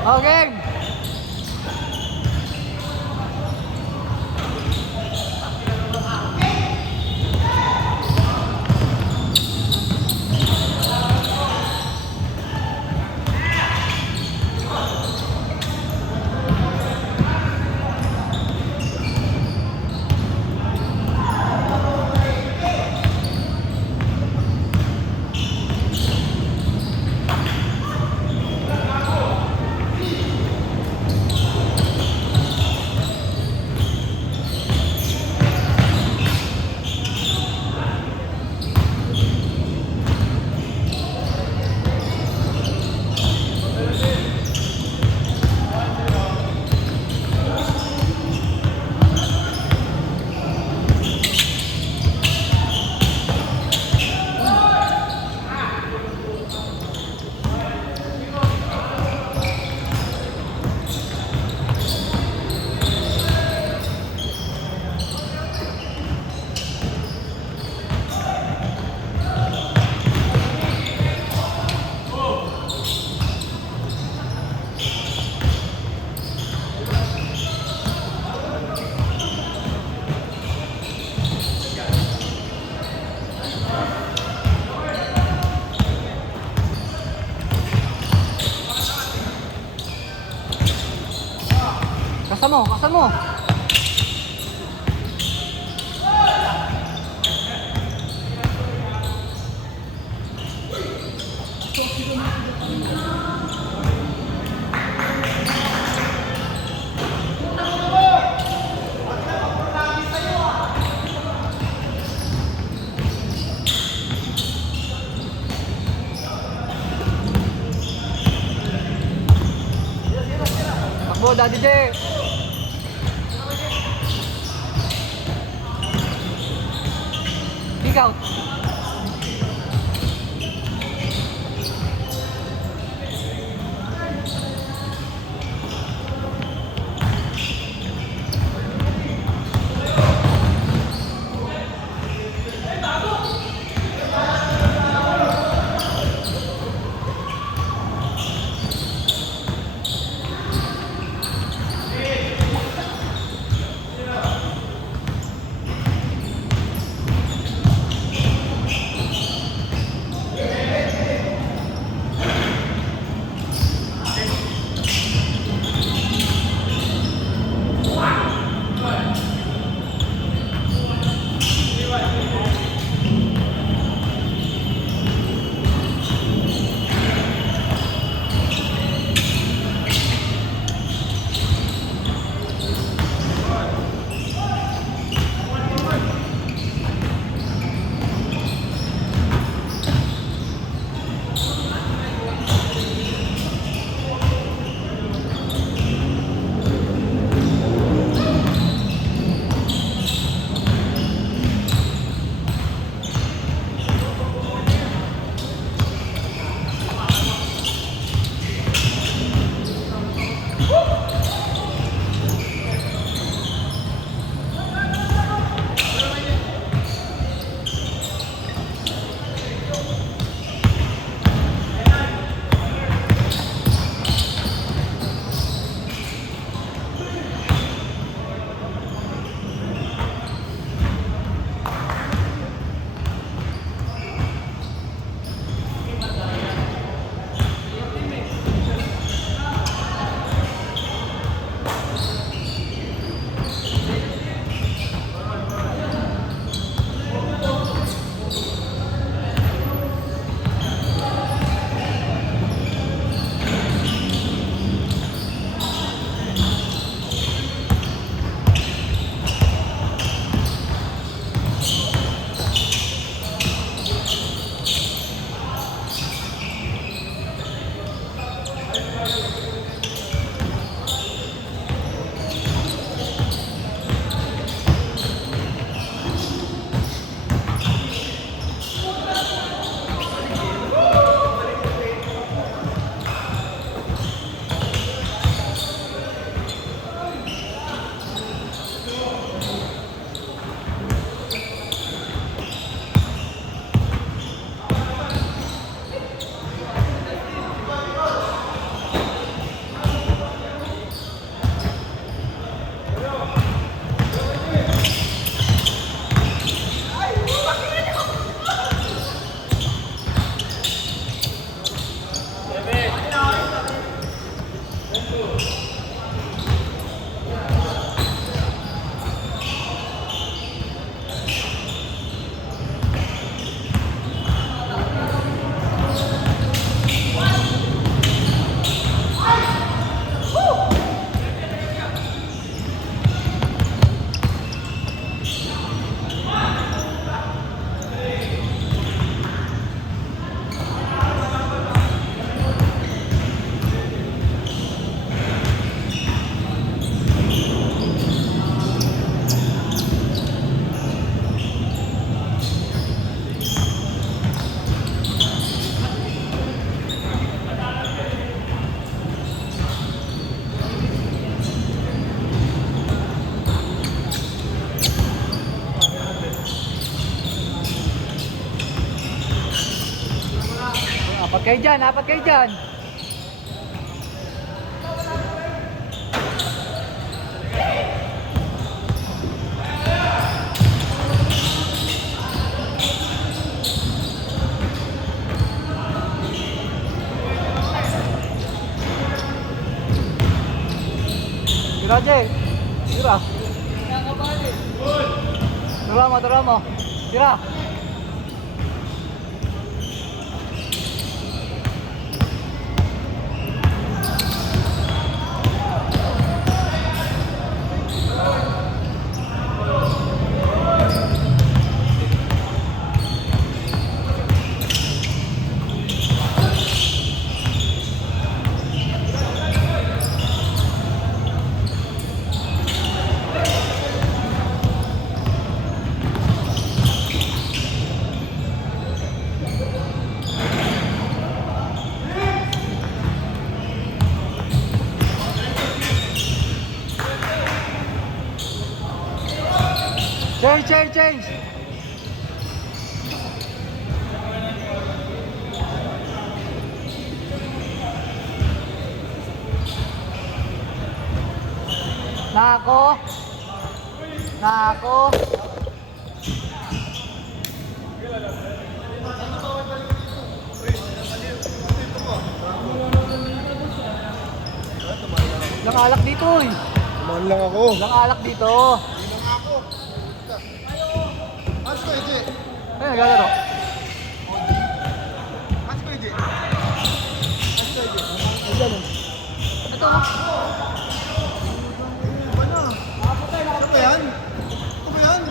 Okay. Kasamo, kasamo. Takbo, Daddy J. Kick out. kayo dyan, apat kayo dyan. Tira, Jay. Tira. Tira mo. Tira. Change. Nako. Lang alak dito eh. Tumahan lang ako. Lang alak dito. Mas ko, EJ. Ay, naglalaro. Mas ko, EJ. Ito. Iba na. Ano ba yan? Ito ba yan?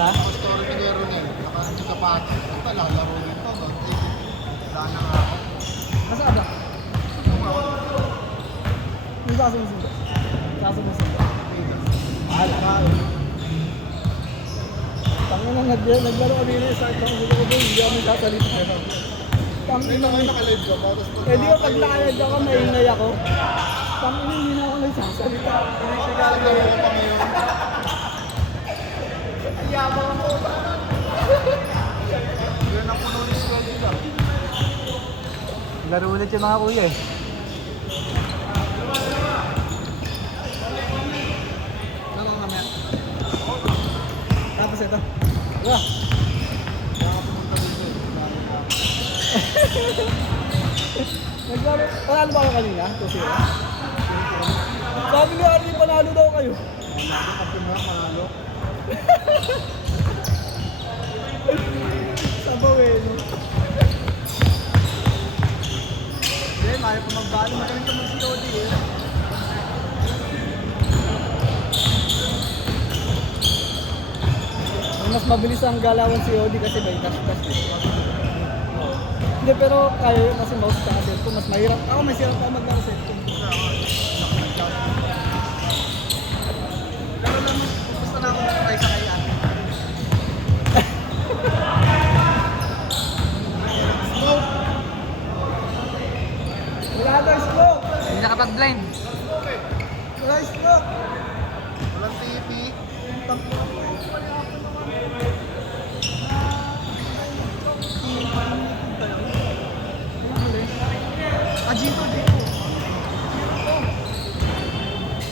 Sa? Story ni Ronel. Nakarating sa pati. Ito lang, laro nito. Wala na nga ako. Masaan ba? Yung sasumusundo. Tangin na naglaro kami na sa isang gulo ko doon, hindi kami sasalita. Hindi na kayo nakalive ko. Eh di ko pag nakalive ako, maingay ako. Tangin na hindi na ako nagsasalita. Laro ko pa ngayon. Yabang ako ba? Yan ang puno ni Swelly lang. Laro ulit yung mga kuya eh. Laro kami. Tapos ito. Diba? Naglaro. Panalo ba kayo kanina? 2-0. Sabi ni Arnie, panalo daw kayo. Panalo. Sabaw eh. No? Hindi, ayaw ko magbalo. Magaling ka mag-COD eh. Mas mabilis ang galawan COD kasi may dash-dash eh. Hindi, pero kaya kasi mouse ka kasi ito. Mas mahirap. Ako may sirap ako maglaro sa ito. Laro lang, gusto na ako makakay sa kaya. Wala daw stroke! Hindi nakapag-blind. Wala stroke! Walang TV. Dito.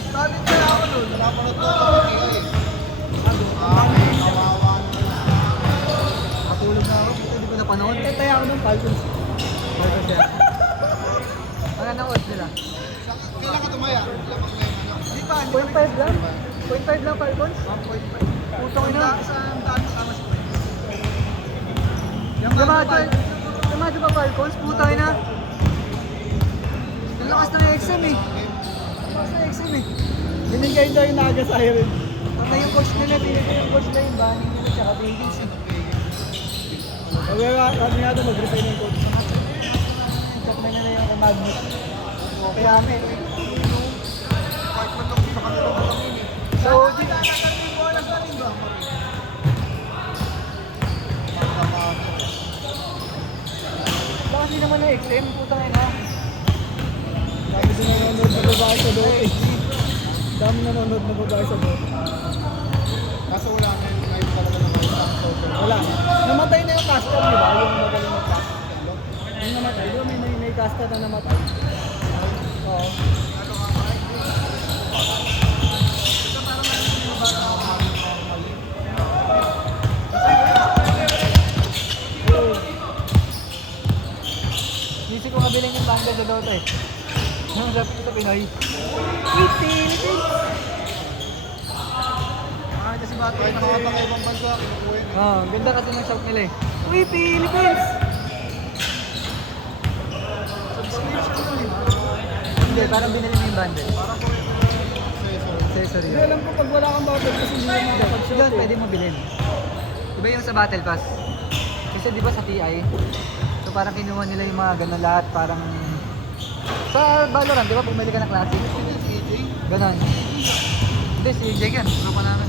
Talit kaya ako nun. Napanood ko ako kaya eh. Kawawa. Matulog na ako. Hindi ko napanood. Tataya ako ng Falcons. Falcons yan. Ano na odds nila? Kailan ka tumaya? Lamang na yung ano. Di pa. 0.5 lang? 0.5 lang Falcons? 1.5. Putong ina. Sa daan kasama si Kuya. Yamado ba Falcons? Putang ina. Ang lakas ng XM eh. Ang lakas ng XM eh. Binigay daw yung Naga Siren. Ano yung coach nila? Binigay yung coach na yung banning nila tsaka Bagels eh. Sabi nga daw mag-resign yung coach. Check na nila yung Magnus. Kaya kami. Kahit man lang sa kanila ko lang yun eh. So, di na yung bolas natin ba? bakit naman ng XM, putang ina. Dami din nanonood na babae sa Dota. Dami nanonood na babae sa Dota. Kaso wala na yung live talaga ng mga social. Wala na. Namatay na yung caster, di ba? Yung magaling na caster. Yung namatay, di ba may caster na namatay? Oo. Isip ko kabiling yung banda sa Dota eh. Nung sa Pinoy. Kahit kasi bato ay nakabang ibang bansa, kinukuha yun. Ah, ganda kasi ng shout nila eh. Uy, Philippines! Subscription yun eh. Hindi, parang binili mo yung bundle. Parang po yung accessory. Accessory. Hindi alam ko pag wala kang bubble kasi hindi mo makapag-shot Yun, eh. pwede mo bilhin. Diba yung sa Battle Pass? Kasi di ba sa TI, so parang kinuha nila yung mga ganun lahat, parang sa Valorant, di ba bumili ka ng classic? Si AJ, Ganon. Hindi, si Jake yan, tropa namin.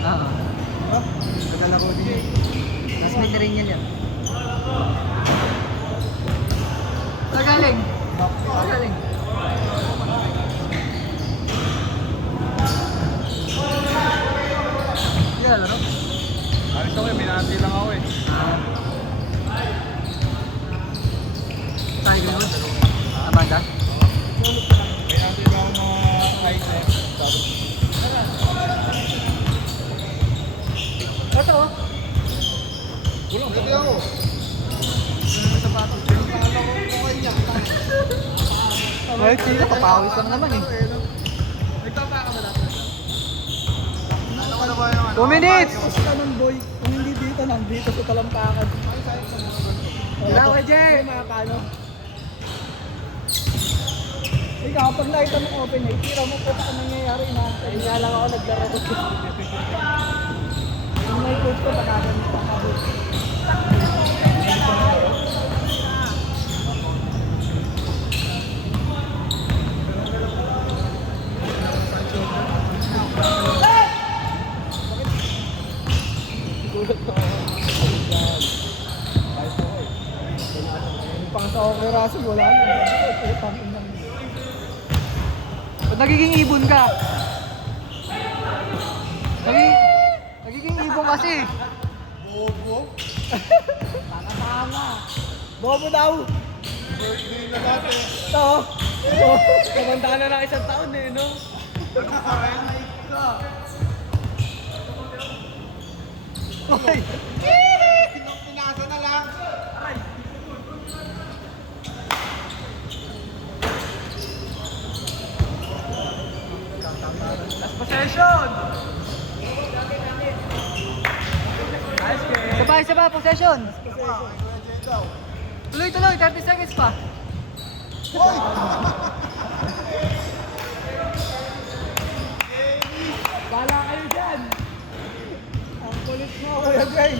Oo. kadala ko din. Classmate na rin yan. Saan galing? Saan galing? Yan, ano? Alis ako eh, minanti lang ako eh. Tayo ganun. Amanda? Minanti lang ako mga item. Sabi ko, Ito oh. pwede ako. Sapatos. Kala ko okay niya. Well, sila, papawis lang naman eh. Nagtapa ka ba dati? Ano ka na ba yung ano? 2 minutes! Tapos ka nun boy, kung hindi dito, nandito sa talampakan. Wala ka, Jay! Mga kano. Ikaw, pag nakita mo open eh, tira mo po ka nangyayari na. Kaya lang ako naglaro ko. Yung may coach ko, pagkagamit pa ako. Gulat na ako. Ayos ako eh. Yung pang sa okay Russell, wala na. Utang inang. Ba't nagiging ibon ka? Nagiging ibon kasi. Bobo. Tama. Bobo daw. Birthday na dati. Ito. Oh, kamanda na ng isang taon eh, no? Ano pa rin? Hoy! Pinasa na lang. Last possession! Isa pa, possession! Tuloy, 30 seconds pa. Bala kayo dyan. Ang kulit mo, Kuya Jay.